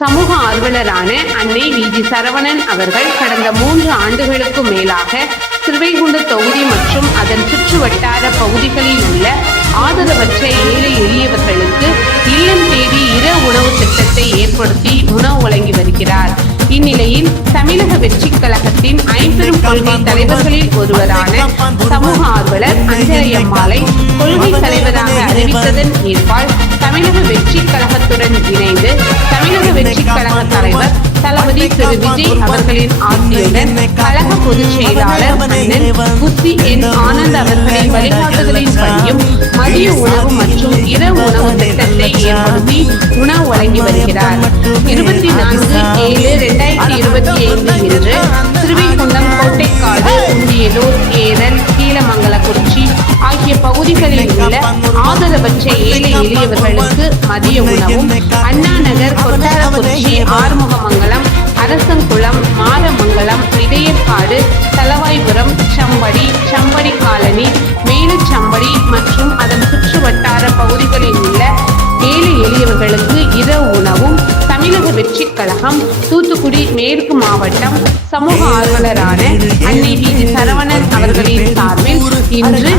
சமூக ஆர்வலரான அன்னை வி.ஜி. சரவணன் அவர்கள் கடந்த 3 ஆண்டுகளுக்கு மேலாக ஸ்ரீவைகுண்ட தொகுதி மற்றும் அதன் சுற்று வட்டார பகுதிகளில் உள்ள ஆதரவற்ற ஏழை எளியவர்களுக்கு இல்லம் தேடி இர உணவு திட்டத்தை ஏற்படுத்தி உணவு வழங்கி வருகிறார். இந்நிலையில் தமிழக வெற்றிக் கழகத்தின் ஐம்பெரும் கொள்கை தலைவர்களில் ஒருவரான சமூக ஆர்வலர் அஞ்சலையம்மாளை கொள்கை தலைவராக அறிவித்ததன் ஏற்பால் தமிழக வெற்றிக் கழகத்துடன் இணைந்து தமிழக வெற்றிக் கழக தலைவர் தளபதி திரு விஜய் அவர்களின் ஆசியுடன் கழக பொதுச் செயலாளர் அண்ணன் புத்தி என் ஆனந்த் அவர்களின் வழிகாட்டுதலின் படியும் மதிய உணவு மற்றும் இரவு உணவு திட்டத்தை ஏற்படுத்தி உணவு வழங்கி வருகிறார். 24/7/2025 இன்று ஸ்ரீவைகுண்டம், கோட்டைக்காடு, உண்டியலூர், ஏரல், கீழமங்கலக்குறிச்சி ஆகிய பகுதிகளில் உள்ள ஆதரவற்ற ஏழை எளியவர்களுக்கு மதிய உணவும், அண்ணா நகர், கொட்டாரக்குறிச்சி, ஆறுமுகமங்கலம், அரசங்குளம், மாரமங்கலம், இடையற்காடு, தளவாய்புரம், சம்படி காலனி, மேலச்சம்படி மற்றும் அதன் சுற்று வட்டார பகுதிகளில் உள்ள ஏழை எளியவர்களுக்கு இரவு உணவும் தமிழக வெற்றிக் கழகம் தூத்துக்குடி மேற்கு மாவட்டம் சமூக ஆர்வலரான அன்னை வி.ஜி. சரவணன் அவர்களின் சார்பில் இன்று